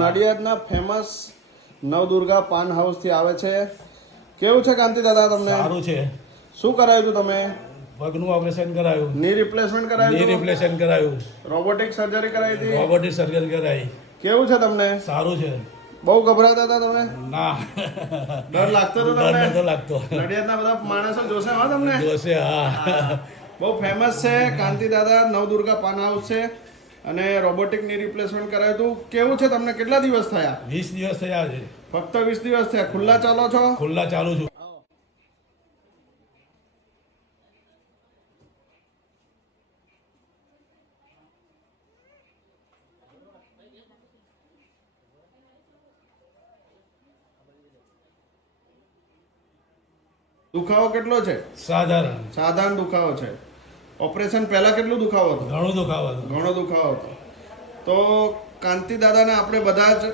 નડિયાદના famous Navdurga પાન હાઉસથી આવે છે. કેવું છે કાંતિ દાદા તમને? સારું છે. શું કરાવ્યું હતું તમે? પગનું ઓપરેશન કરાયું, ની રિપ્લેસમેન્ટ કરાવ્યું, ની રિપ્લેશન કરાયું, રોબોટિક સર્જરી કરાવી હતી. રોબોટિક સર્જરી કરાવી. કેવું છે તમને? સારું છે. બહુ ગભરાતા હતા તમે? ના, ડર લાગતો હતો ડર તમને? નતો લાગતો. નડિયાદના બધા માણસો જોશે હા તમને? જોશે, હા. બહુ ફેમસ છે કાંતિ દાદા નવદુર્ગા પાન હાઉસ છે અને રોબોટિક ની રિપ્લેસમેન્ટ કરાવ્યું હતું. કેવું છે તમને? કેટલા દિવસ થયા? 20 દિવસ થયા છે. ફક્ત 20 દિવસ થયા. ખુલ્લા ચાલો છો? ખુલ્લા ચાલુ છું. દુખાવો કેટલો છે? સાધારણ. સાધારણ દુખાવો છે. ઓપરેશન પહેલા કેટલું દુખાવો હતો? ઘણો દુખાવો હતો. ઘણો દુખાવો હતો. તો કાંતિ દાદાને આપણે બધા જ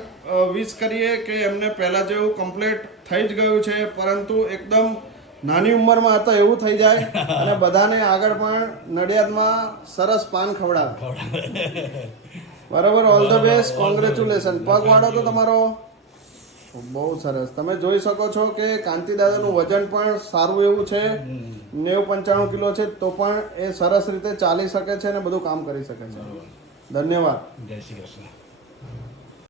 વિશ કરીએ કે એમને પહેલા જેવું કમ્પ્લીટ થઈ જ ગયું છે, પરંતુ એકદમ નાની ઉંમરમાં હતા એવું થઈ જાય અને બધાને આગળ પણ નડિયાદમાં સરસ પાન ખવડાવે. બરાબર. All the best. કોંગ્રેચ્યુલેશન. પગ વાળો તો તમારો બહુ સરસ. તમે જોઈ શકો છો કે કાંતિ દાદાનું વજન પણ સારું એવું છે, 90-95 કિલો છે, તો પણ એ સરસ રીતે ચાલી શકે છે અને બધું કામ કરી શકે છે. ધન્યવાદ. જય શ્રી કૃષ્ણ.